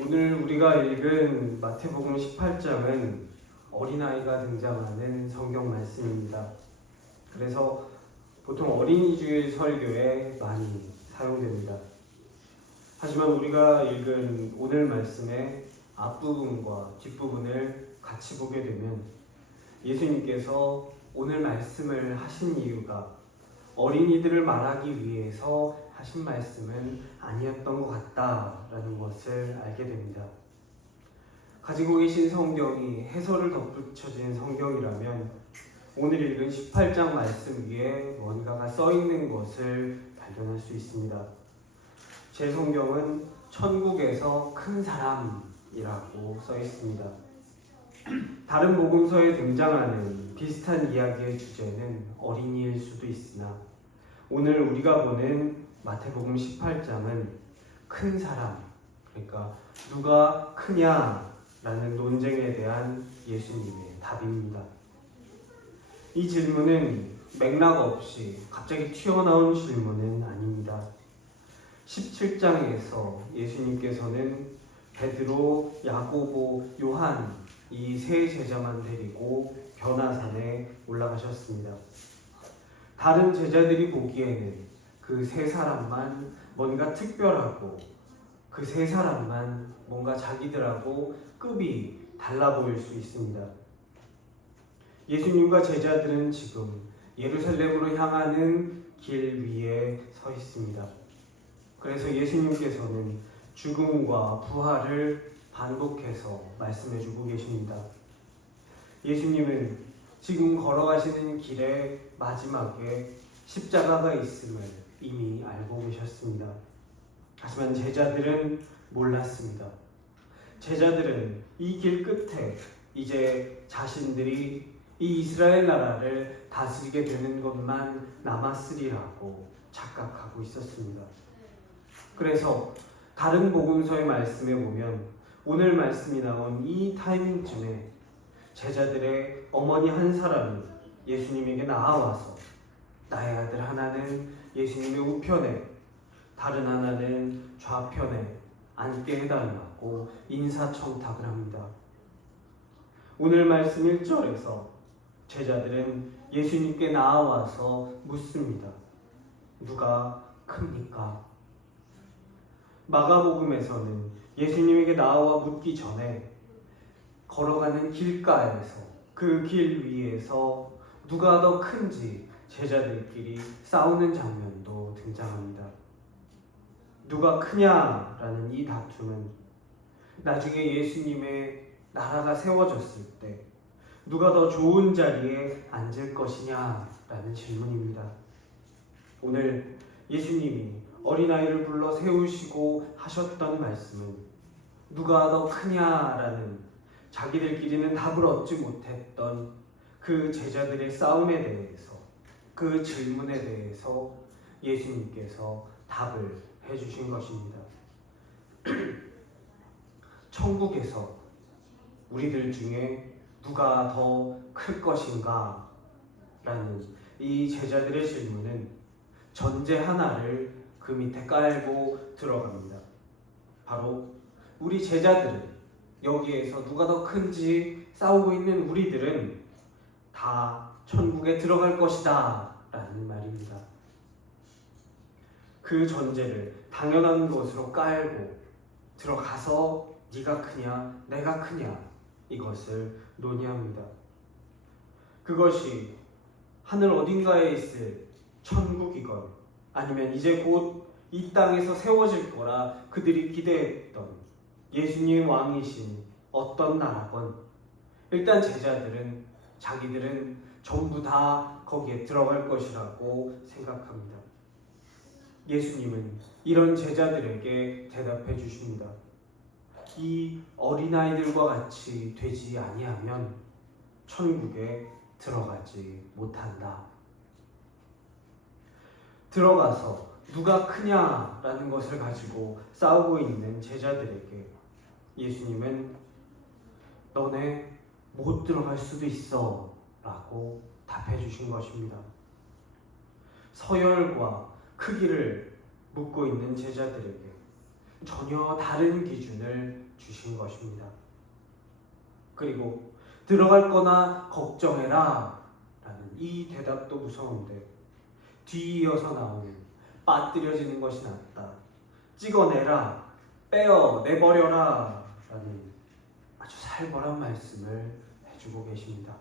오늘 우리가 읽은 마태복음 18장은 어린아이가 등장하는 성경 말씀입니다. 그래서 보통 어린이 주일 설교에 많이 사용됩니다. 하지만 우리가 읽은 오늘 말씀의 앞부분과 뒷부분을 같이 보게 되면 예수님께서 오늘 말씀을 하신 이유가 어린이들을 말하기 위해서 하신 말씀은 아니었던 것 같다라는 것을 알게 됩니다. 가지고 계신 성경이 해설을 덧붙여진 성경이라면 오늘 읽은 18장 말씀 위에 뭔가가 써 있는 것을 발견할 수 있습니다. 제 성경은 천국에서 큰 사람이라고 써 있습니다. 다른 복음서에 등장하는 비슷한 이야기의 주제는 어린이일 수도 있으나 오늘 우리가 보는 마태복음 18장은 큰 사람, 그러니까 누가 크냐라는 논쟁에 대한 예수님의 답입니다. 이 질문은 맥락 없이 갑자기 튀어나온 질문은 아닙니다. 17장에서 예수님께서는 베드로, 야고보, 요한 이 세 제자만 데리고 변화산에 올라가셨습니다. 다른 제자들이 보기에는 그 세 사람만 뭔가 특별하고 그 세 사람만 뭔가 자기들하고 급이 달라 보일 수 있습니다. 예수님과 제자들은 지금 예루살렘으로 향하는 길 위에 서 있습니다. 그래서 예수님께서는 죽음과 부활을 반복해서 말씀해주고 계십니다. 예수님은 지금 걸어가시는 길의 마지막에 십자가가 있음을 이미 알고 계셨습니다. 하지만 제자들은 몰랐습니다. 제자들은 이 길 끝에 이제 자신들이 이 이스라엘 나라를 다스리게 되는 것만 남았으리라고 착각하고 있었습니다. 그래서 다른 복음서의 말씀에 보면 오늘 말씀이 나온 이 타이밍쯤에 제자들의 어머니 한 사람이 예수님에게 나와서 나의 아들 하나는 예수님의 우편에 다른 하나는 좌편에 앉게 해달라고 인사청탁을 합니다. 오늘 말씀 1절에서 제자들은 예수님께 나와서 묻습니다. 누가 큽니까? 마가복음에서는 예수님에게 나와 묻기 전에 걸어가는 길가에서 그 길 위에서 누가 더 큰지 제자들끼리 싸우는 장면도 등장합니다. 누가 크냐라는 이 다툼은 나중에 예수님의 나라가 세워졌을 때 누가 더 좋은 자리에 앉을 것이냐라는 질문입니다. 오늘 예수님이 어린아이를 불러 세우시고 하셨던 말씀은 누가 더 크냐라는 자기들끼리는 답을 얻지 못했던 그 제자들의 싸움에 대해서 그 질문에 대해서 예수님께서 답을 해주신 것입니다. 천국에서 우리들 중에 누가 더 클 것인가? 라는 이 제자들의 질문은 전제 하나를 그 밑에 깔고 들어갑니다. 바로 우리 제자들은 여기에서 누가 더 큰지 싸우고 있는 우리들은 다 천국에 들어갈 것이다 라는 말입니다. 그 전제를 당연한 것으로 깔고 들어가서 네가 크냐 내가 크냐 이것을 논의합니다. 그것이 하늘 어딘가에 있을 천국이건 아니면 이제 곧 이 땅에서 세워질 거라 그들이 기대했던 예수님 왕이신 어떤 나라건 일단 제자들은 자기들은 전부 다 거기에 들어갈 것이라고 생각합니다. 예수님은 이런 제자들에게 대답해 주십니다. 이 어린아이들과 같이 되지 아니하면 천국에 들어가지 못한다. 들어가서 누가 크냐라는 것을 가지고 싸우고 있는 제자들에게 예수님은 너네 못 들어갈 수도 있어 라고 답해 주신 것입니다. 서열과 크기를 묻고 있는 제자들에게 전혀 다른 기준을 주신 것입니다. 그리고 들어갈 거나 걱정해라 라는 이 대답도 무서운데 뒤이어서 나오는 빠뜨려지는 것이 낫다, 찍어내라, 내버려라 라는 아주 살벌한 말씀을 해주고 계십니다.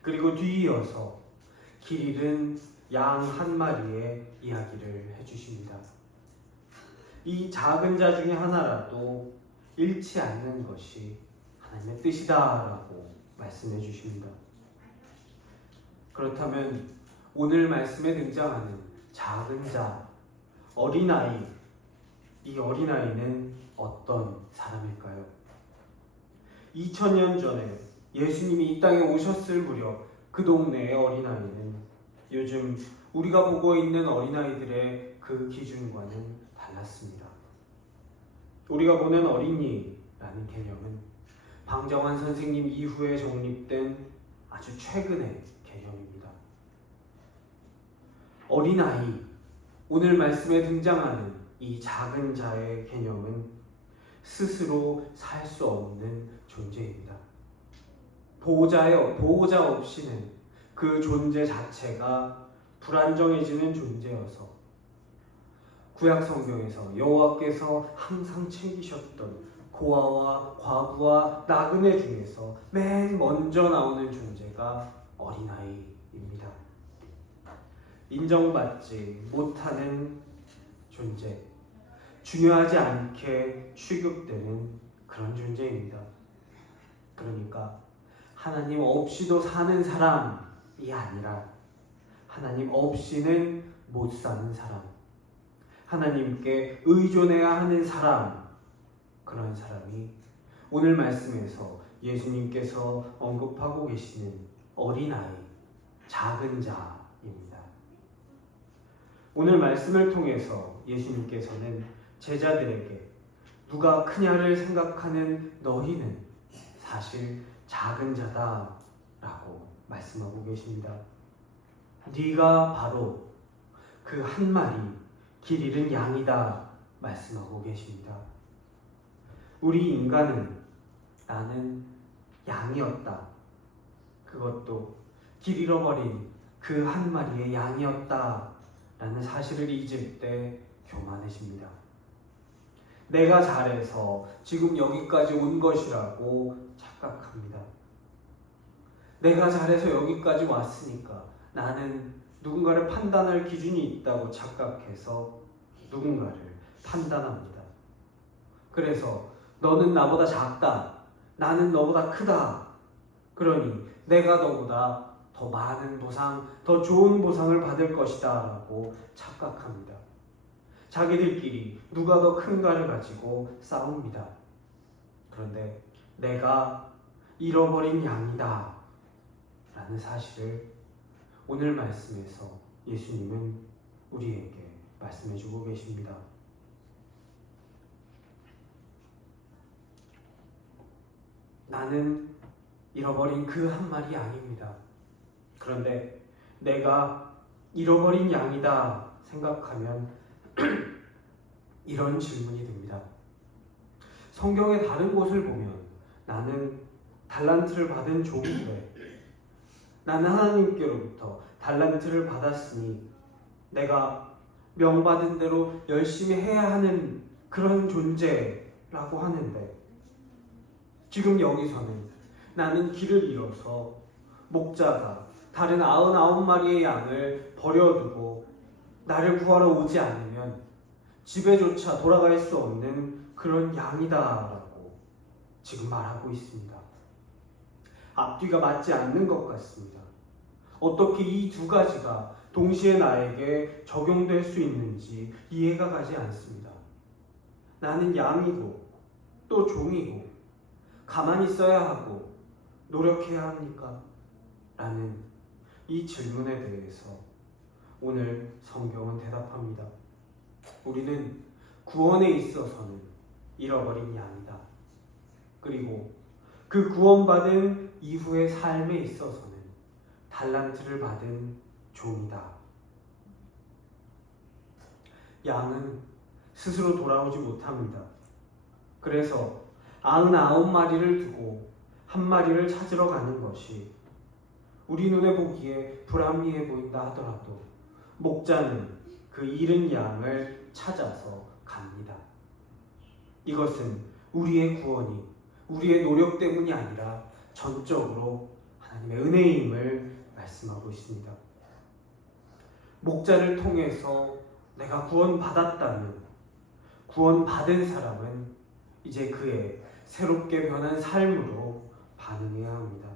그리고 뒤이어서 길 잃은 양 한 마리의 이야기를 해주십니다. 이 작은 자 중에 하나라도 잃지 않는 것이 하나님의 뜻이다라고 말씀해 주십니다. 그렇다면 오늘 말씀에 등장하는 작은 자, 어린아이, 이 어린아이는 어떤 사람일까요? 2000년 전에 예수님이 이 땅에 오셨을 무렵 그 동네의 어린아이는 요즘 우리가 보고 있는 어린아이들의 그 기준과는 달랐습니다. 우리가 보는 어린이라는 개념은 방정환 선생님 이후에 정립된 아주 최근의 개념입니다. 어린아이, 오늘 말씀에 등장하는 이 작은 자의 개념은 스스로 살 수 없는 존재입니다. 보호자 없이는 그 존재 자체가 불안정해지는 존재여서 구약 성경에서 여호와께서 항상 챙기셨던 고아와 과부와 나그네 중에서 맨 먼저 나오는 존재가 어린아이입니다. 인정받지 못하는 존재, 중요하지 않게 취급되는 그런 존재입니다. 그러니까 하나님 없이도 사는 사람이 아니라 하나님 없이는 못 사는 사람, 하나님께 의존해야 하는 사람, 그런 사람이 오늘 말씀에서 예수님께서 언급하고 계시는 어린아이, 작은 자입니다. 오늘 말씀을 통해서 예수님께서는 제자들에게 누가 크냐를 생각하는 너희는 사실 작은 자다 라고 말씀하고 계십니다. 네가 바로 그 한 마리 길 잃은 양이다 말씀하고 계십니다. 우리 인간은 나는 양이었다, 그것도 길 잃어버린 그 한 마리의 양이었다 라는 사실을 잊을 때 교만해집니다. 내가 잘해서 지금 여기까지 온 것이라고 착각합니다. 내가 잘해서 여기까지 왔으니까 나는 누군가를 판단할 기준이 있다고 착각해서 누군가를 판단합니다. 그래서 너는 나보다 작다, 나는 너보다 크다, 그러니 내가 너보다 더 많은 보상, 더 좋은 보상을 받을 것이다 라고 착각합니다. 자기들끼리 누가 더 큰가를 가지고 싸웁니다. 그런데 내가 잃어버린 양이다 라는 사실을 오늘 말씀에서 예수님은 우리에게 말씀해주고 계십니다. 나는 잃어버린 그 한 마리 양입니다. 그런데 내가 잃어버린 양이다 생각하면 이런 질문이 듭니다. 성경의 다른 곳을 보면 나는 달란트를 받은 종인데, 나는 하나님께로부터 달란트를 받았으니 내가 명받은 대로 열심히 해야 하는 그런 존재라고 하는데, 지금 여기서는 나는 길을 잃어서 목자가 다른 99마리의 양을 버려두고 나를 구하러 오지 않으면 집에조차 돌아갈 수 없는 그런 양이다라고 지금 말하고 있습니다. 앞뒤가 맞지 않는 것 같습니다. 어떻게 이 두 가지가 동시에 나에게 적용될 수 있는지 이해가 가지 않습니다. 나는 양이고 또 종이고 가만히 있어야 하고 노력해야 합니까? 라는 이 질문에 대해서 오늘 성경은 대답합니다. 우리는 구원에 있어서는 잃어버린 양이다. 그리고 그 구원받은 이후의 삶에 있어서는 달란트를 받은 종이다. 양은 스스로 돌아오지 못합니다. 그래서 99마리를 두고 한 마리를 찾으러 가는 것이 우리 눈에 보기에 불합리해 보인다 하더라도 목자는 그 잃은 양을 찾아서 갑니다. 이것은 우리의 구원이 우리의 노력 때문이 아니라 전적으로 하나님의 은혜임을 말씀하고 있습니다. 목자를 통해서 내가 구원받았다면 구원받은 사람은 이제 그의 새롭게 변한 삶으로 반응해야 합니다.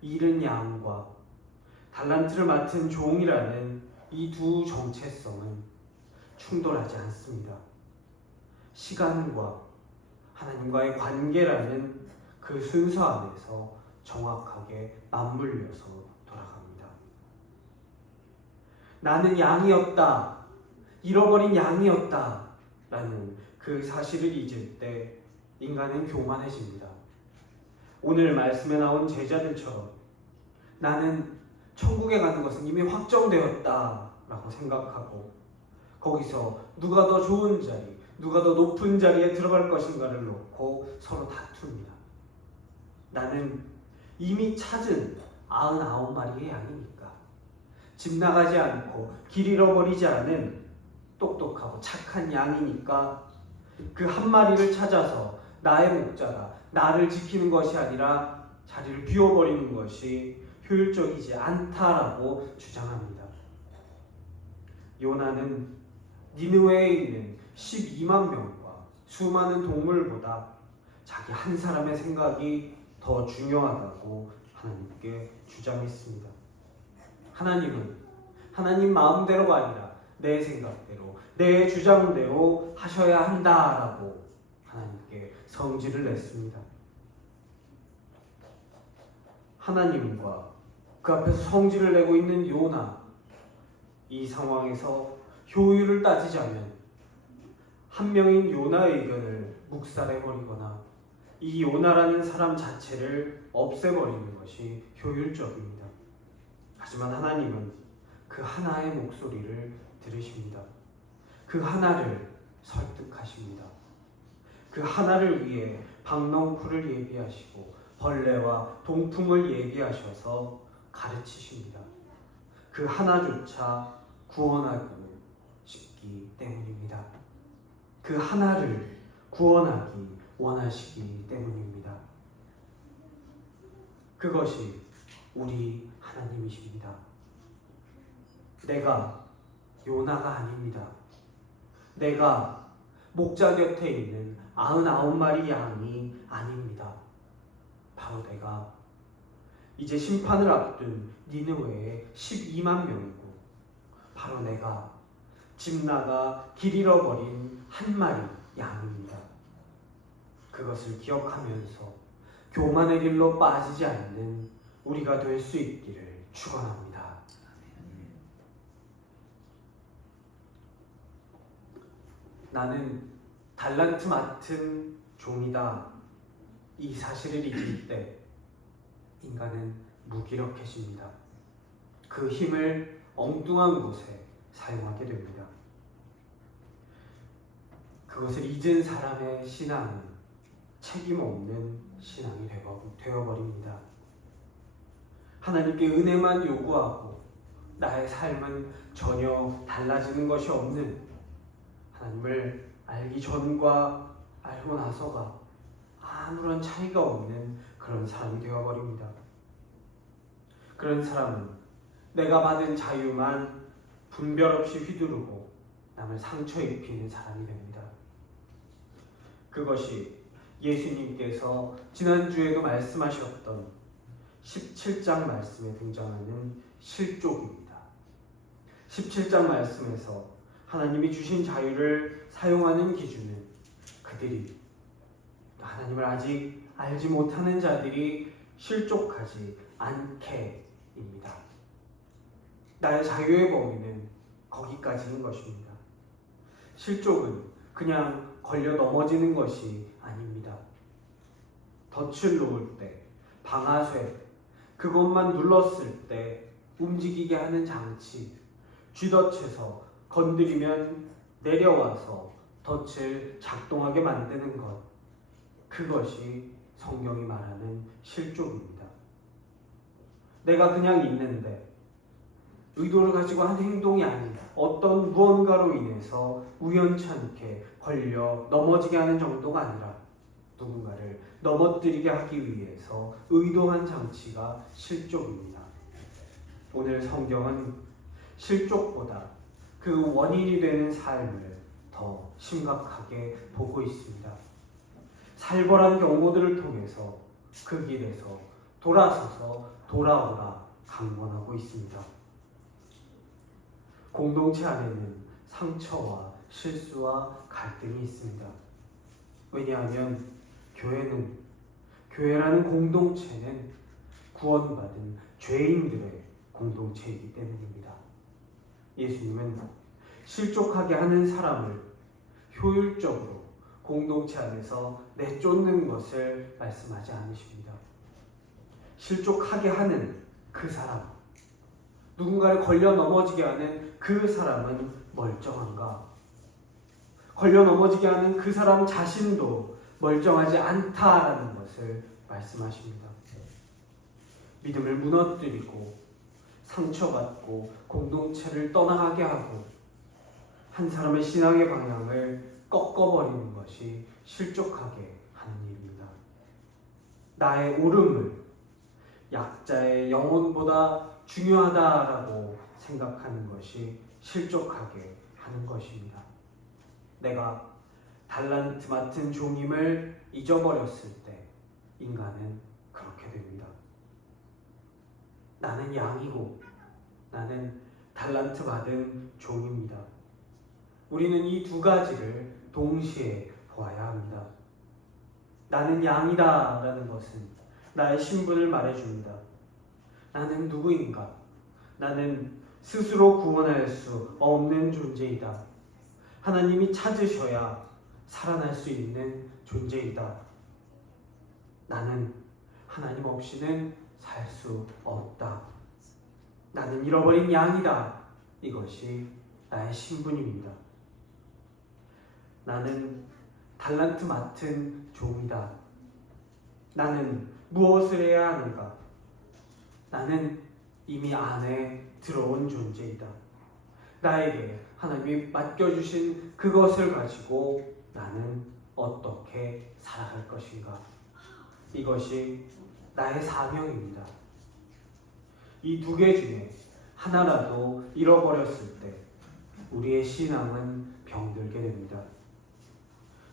잃은 양과 달란트를 맡은 종이라는 이 두 정체성은 충돌하지 않습니다. 시간과 하나님과의 관계라는 그 순서 안에서 정확하게 맞물려서 돌아갑니다. 나는 양이었다, 잃어버린 양이었다 라는 그 사실을 잊을 때 인간은 교만해집니다. 오늘 말씀에 나온 제자들처럼 나는 천국에 가는 것은 이미 확정되었다 라고 생각하고 거기서 누가 더 좋은 자리, 누가 더 높은 자리에 들어갈 것인가를 놓고 서로 다툽니다. 나는 이미 찾은 99마리의 양이니까 집 나가지 않고 길 잃어버리지 않은 똑똑하고 착한 양이니까 그 한 마리를 찾아서 나의 목자가 나를 지키는 것이 아니라 자리를 비워버리는 것이 효율적이지 않다라고 주장합니다. 요나는 니느웨에 있는 12만 명과 수많은 동물보다 자기 한 사람의 생각이 더 중요하다고 하나님께 주장했습니다. 하나님은 하나님 마음대로가 아니라 내 생각대로, 내 주장대로 하셔야 한다라고 하나님께 성질을 냈습니다. 하나님과 그 앞에서 성질을 내고 있는 요나, 이 상황에서 효율을 따지자면 한 명인 요나의 의견을 묵살해버리거나 이 요나라는 사람 자체를 없애버리는 것이 효율적입니다. 하지만 하나님은 그 하나의 목소리를 들으십니다. 그 하나를 설득하십니다. 그 하나를 위해 박넝쿨을 예비하시고 벌레와 동풍을 예비하셔서 가르치십니다. 그 하나조차 구원하기는 쉽기 때문입니다. 그 하나를 구원하기 원하시기 때문입니다. 그것이 우리 하나님이십니다. 내가 요나가 아닙니다. 내가 목자 곁에 있는 99마리 양이 아닙니다. 바로 내가 이제 심판을 앞둔 니느웨의 12만 명이고 바로 내가 집 나가 길 잃어버린 한 마리 양입니다. 그것을 기억하면서 교만의 길로 빠지지 않는 우리가 될 수 있기를 축원합니다. 나는 달란트 맡은 종이다. 이 사실을 잊을 때 인간은 무기력해집니다. 그 힘을 엉뚱한 곳에 사용하게 됩니다. 그것을 잊은 사람의 신앙은 책임 없는 신앙이 되어버립니다. 하나님께 은혜만 요구하고 나의 삶은 전혀 달라지는 것이 없는 하나님을 알기 전과 알고 나서가 아무런 차이가 없는 그런 사람이 되어버립니다. 그런 사람은 내가 받은 자유만 분별 없이 휘두르고 남을 상처 입히는 사람이 됩니다. 그것이 예수님께서 지난주에도 말씀하셨던 17장 말씀에 등장하는 실족입니다. 17장 말씀에서 하나님이 주신 자유를 사용하는 기준은 그들이 하나님을 아직 알지 못하는 자들이 실족하지 않게입니다. 나의 자유의 범위는 거기까지인 것입니다. 실족은 그냥 걸려 넘어지는 것이 아닙니다. 덫을 놓을 때, 방아쇠, 그것만 눌렀을 때 움직이게 하는 장치, 쥐덫에서 건드리면 내려와서 덫을 작동하게 만드는 것, 그것이 성경이 말하는 실족입니다. 내가 그냥 있는데 의도를 가지고 한 행동이 아니다. 어떤 무언가로 인해서 우연찮게 걸려 넘어지게 하는 정도가 아니라 누군가를 넘어뜨리게 하기 위해서 의도한 장치가 실족입니다. 오늘 성경은 실족보다 그 원인이 되는 삶을 더 심각하게 보고 있습니다. 살벌한 경고들을 통해서 그 길에서 돌아서서 돌아오라 강권하고 있습니다. 공동체 안에는 상처와 실수와 갈등이 있습니다. 왜냐하면 교회라는 공동체는 구원받은 죄인들의 공동체이기 때문입니다. 예수님은 실족하게 하는 사람을 효율적으로 공동체 안에서 내쫓는 것을 말씀하지 않으십니다. 실족하게 하는 그 사람, 누군가를 걸려 넘어지게 하는 그 사람은 멀쩡한가? 걸려 넘어지게 하는 그 사람 자신도 멀쩡하지 않다라는 것을 말씀하십니다. 믿음을 무너뜨리고 상처받고 공동체를 떠나가게 하고 한 사람의 신앙의 방향을 꺾어버리는 것이 실족하게 하는 일입니다. 나의 오름을 약자의 영혼보다 중요하다라고 생각하는 것이 실족하게 하는 것입니다. 내가 달란트 맡은 종임을 잊어버렸을 때 인간은 그렇게 됩니다. 나는 양이고 나는 달란트 받은 종입니다. 우리는 이 두 가지를 동시에 보아야 합니다. 나는 양이다 라는 것은 나의 신분을 말해줍니다. 나는 누구인가? 나는 스스로 구원할 수 없는 존재이다. 하나님이 찾으셔야 살아날 수 있는 존재이다. 나는 하나님 없이는 살 수 없다. 나는 잃어버린 양이다. 이것이 나의 신분입니다. 나는 달란트 맡은 종이다. 나는 무엇을 해야 하는가? 나는 이미 안에 들어온 존재이다. 나에게 하나님이 맡겨주신 그것을 가지고 나는 어떻게 살아갈 것인가? 이것이 나의 사명입니다. 이 두 개 중에 하나라도 잃어버렸을 때 우리의 신앙은 병들게 됩니다.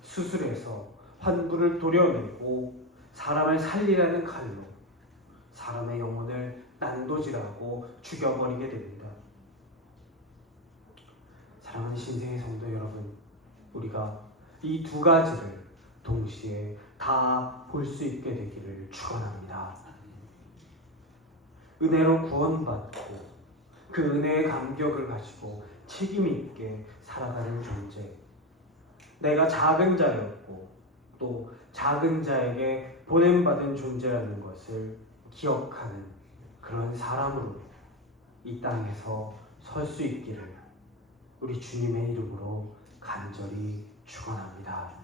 수술해서 환부를 도려내고 사람을 살리라는 칼로 사람의 영혼을 난도질하고 죽여버리게 됩니다. 사랑하는 신생의 성도 여러분, 우리가 이 두 가지를 동시에 다 볼 수 있게 되기를 축원합니다. 은혜로 구원받고 그 은혜의 감격을 가지고 책임 있게 살아가는 존재, 내가 작은 자였고 또 작은 자에게 보냄받은 존재라는 것을 기억하는 그런 사람으로 이 땅에서 설 수 있기를 우리 주님의 이름으로 간절히 축원합니다.